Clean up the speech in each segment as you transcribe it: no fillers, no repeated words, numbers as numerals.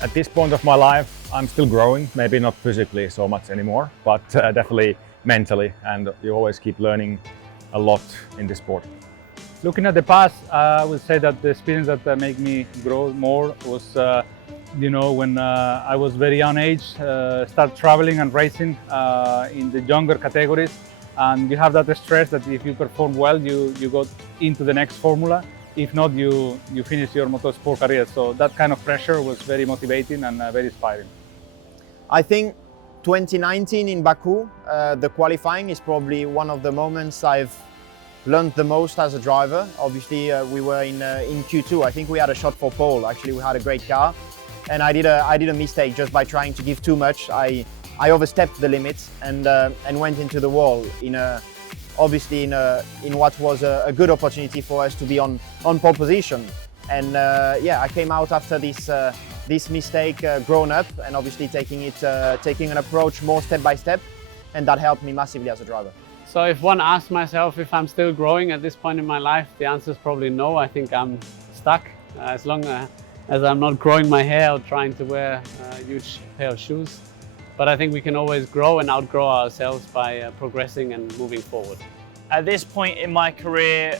At this point of my life, I'm still growing, maybe not physically so much anymore, but definitely mentally, and you always keep learning a lot in this sport. Looking at the past, I would say that the experience that made me grow more was, when I was very young age, start traveling and racing in the younger categories, and you have that stress that if you perform well, you go into the next formula. If not, you finish your motorsport career. So that kind of pressure was very motivating and very inspiring. I think 2019 in Baku, the qualifying is probably one of the moments I've learned the most as a driver. Obviously, we were in Q2. I think we had a shot for pole. Actually, we had a great car, and I did a mistake just by trying to give too much. I overstepped the limits and went into the wall obviously in what was a good opportunity for us to be on pole position. And I came out after this mistake grown up, and obviously taking an approach more step by step, and that helped me massively as a driver. So if one asks myself if I'm still growing at this point in my life, the answer is probably no. I think I'm stuck. As long as I'm not growing my hair or trying to wear a huge pair of shoes. But I think we can always grow and outgrow ourselves by progressing and moving forward. At this point in my career,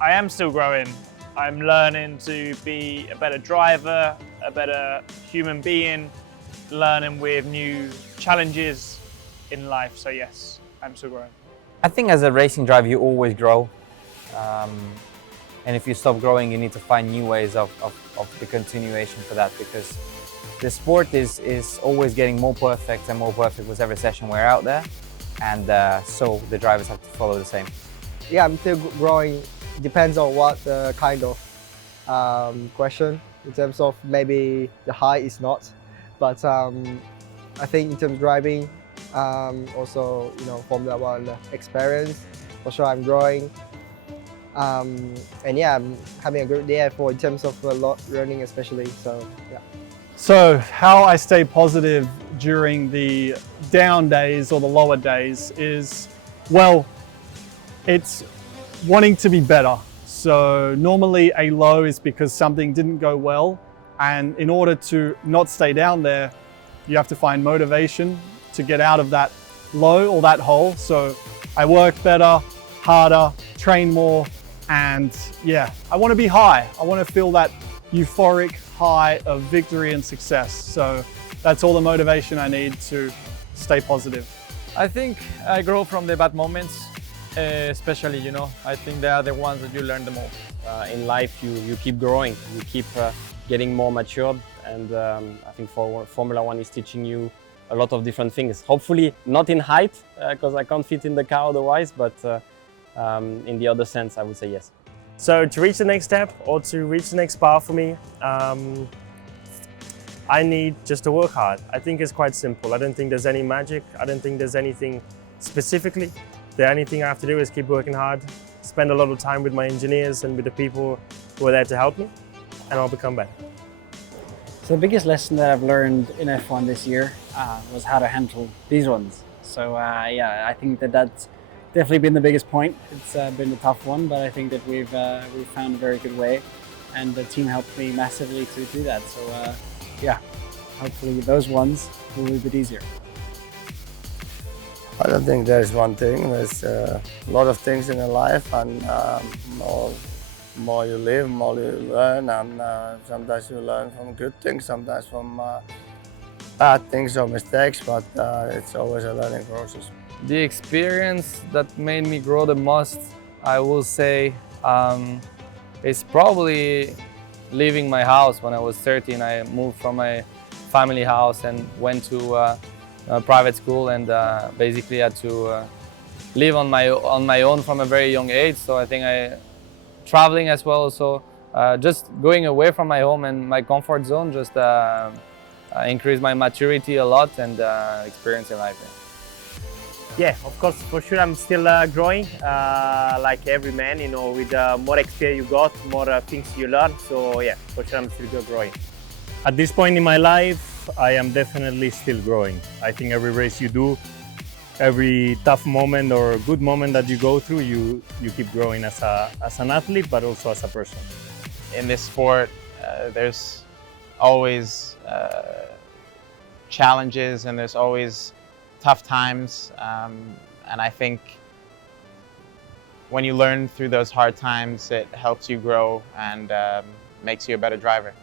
I am still growing. I'm learning to be a better driver, a better human being, learning with new challenges in life. So yes, I'm still growing. I think as a racing driver, you always grow. And if you stop growing, you need to find new ways of the continuation for that, because the sport is always getting more perfect and more perfect with every session we're out there. And so the drivers have to follow the same. Yeah, I'm still growing. Depends on what the kind of question. In terms of maybe the height is not, but I think in terms of driving, also Formula One experience, for sure I'm growing. And yeah, I'm having a good year in terms of a lot running especially. So yeah. So how I stay positive during the down days or the lower days is, well, it's wanting to be better. So normally a low is because something didn't go well, and in order to not stay down there, you have to find motivation to get out of that low or that hole. So I work better, harder, train more, and yeah, I want to be high. I want to feel that euphoric high of victory and success. So that's all the motivation I need to stay positive. I think I grow from the bad moments, especially, I think they are the ones that you learn the most. In life, you keep growing, you keep getting more matured, and I think Formula One is teaching you a lot of different things. Hopefully not in height, because I can't fit in the car otherwise, but in the other sense, I would say yes. So to reach the next step or to reach the next bar for me, I need just to work hard. I think it's quite simple. I don't think there's any magic. I don't think there's anything specifically. The only thing I have to do is keep working hard, spend a lot of time with my engineers and with the people who are there to help me, and I'll become better. So the biggest lesson that I've learned in F1 this year was how to handle these ones. So yeah, I think that's definitely been the biggest point. It's been a tough one, but I think that we've found a very good way, and the team helped me massively to do that. So yeah, hopefully those ones will be a bit easier. I don't think there's one thing. There's a lot of things in life, and more you live, more you learn, and sometimes you learn from good things, sometimes from bad things or mistakes, but it's always a learning process. The experience that made me grow the most, I will say, is probably leaving my house when I was 13. I moved from my family house and went to a private school, and basically had to live on my own from a very young age. So I think traveling as well, so just going away from my home and my comfort zone just increased my maturity a lot and experience in life. Yeah, of course, for sure I'm still growing, like every man, you know, with more experience you got, more things you learn. So yeah, for sure I'm still growing. At this point in my life, I am definitely still growing. I think every race you do, every tough moment or good moment that you go through, you keep growing as an athlete, but also as a person. In this sport, there's always challenges and there's always tough times, and I think when you learn through those hard times, it helps you grow and makes you a better driver.